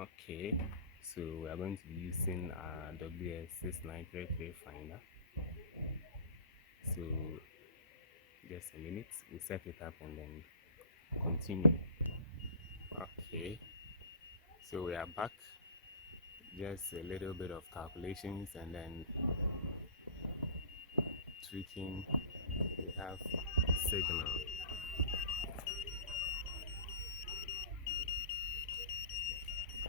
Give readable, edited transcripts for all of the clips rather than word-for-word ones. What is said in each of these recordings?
Okay, so we are going to be using WS6933 finder. So just a minute, we set it up and then continue. Okay, so we are back. Just a little bit of calculations and then tweaking. We have signal.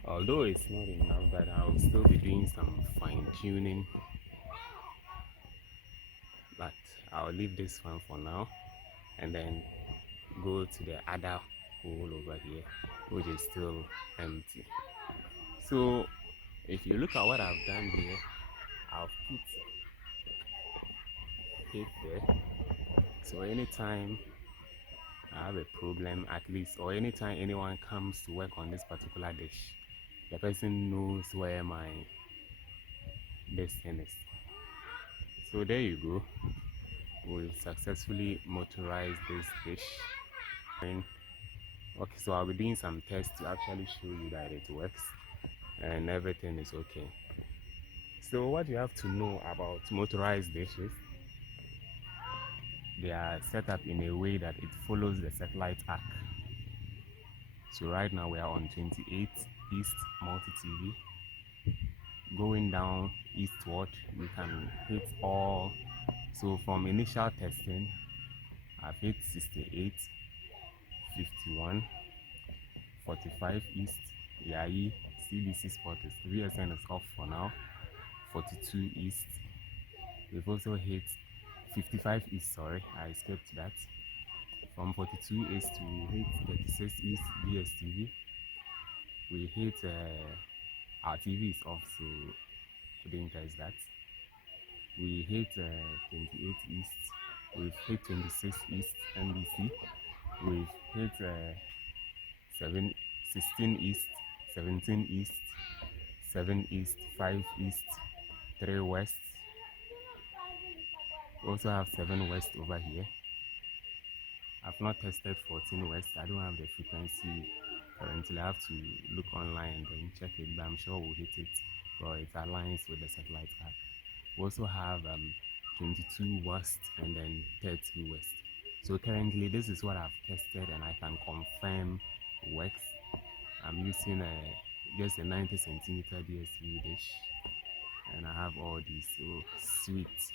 Although it's not enough, but I'll still be doing some fine tuning. But I'll leave this one for now and then go to the other hole over here, which is still empty. So if you look at what I've done here, I've put it there. So anytime I have a problem, at least, or anytime anyone comes to work on this particular dish, the person knows where my destination is. So there you go. We've successfully motorized this dish. Okay, so I'll be doing some tests to actually show you that it works and everything is okay. So what you have to know about motorized dishes, they are set up in a way that it follows the satellite arc. So right now we are on 28 East multi-TV. Going down eastward, we can hit all. So from initial testing, I've hit 68, 51, 45 East, Yai, CBC spot is VSN is off for now, 42 East. We've also hit 55 East, sorry, I skipped that. From 42 East, we hit 36 East DSTV. We hit our TV is off, so we didn't test that. We hit 28 East. We've hit 26 East NBC. We've hit 16 East, 17 East, 7 East, 5 East, 3 West. We also have 7 West over here. I've not tested 14 West. I don't have the frequency currently. I have to look online and then check it, but I'm sure we'll hit it, or it aligns with the satellite app. We also have 22 West and then 30 West. So currently this is what I've tested and I can confirm works. I'm using just a 90 centimeter DSV dish and I have all these, so sweet.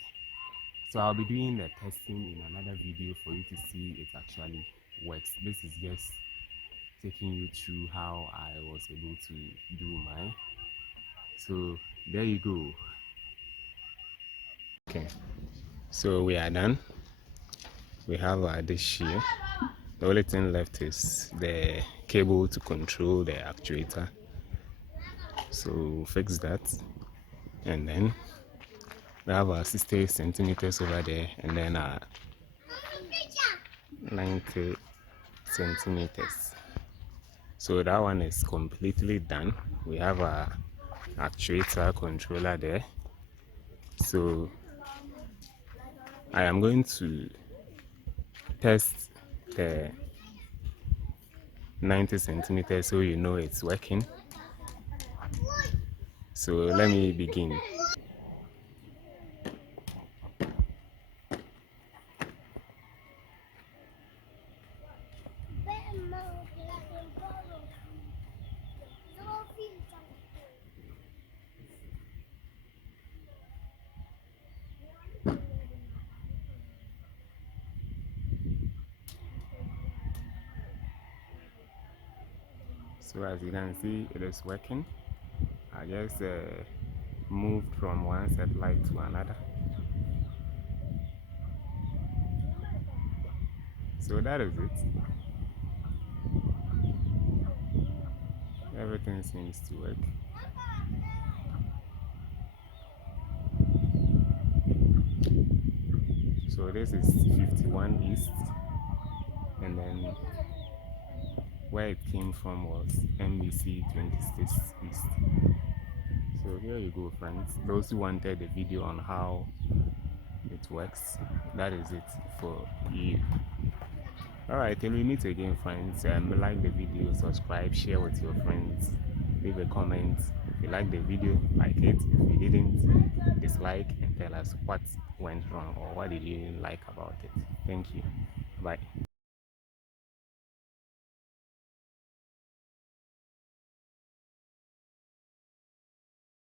So I'll be doing the testing in another video for you to see it actually works. This is just taking you through how I was able to do mine. So there you go. Okay, so we are done. We have our dish here. The only thing left is the cable to control the actuator. So fix that, and then we have our 60 centimeters over there, and then our 90 centimeters. So that one is completely done. We have our actuator controller there. So I am going to test the 90 centimeters so you know it's working. So let me begin. So as you can see, it is working. I just moved from one satellite to another. So that is it. Everything seems to work. So this is 51 East, and then where it came from was NBC 26 East. So here you go, friends. Those who wanted a video on how it works, that is it for you. Alright, till we meet again, friends. Like the video, subscribe, share with your friends. leave a comment. If you like the video, like it. If you didn't, dislike and tell us what went wrong or what did you like about it. Thank you. Bye.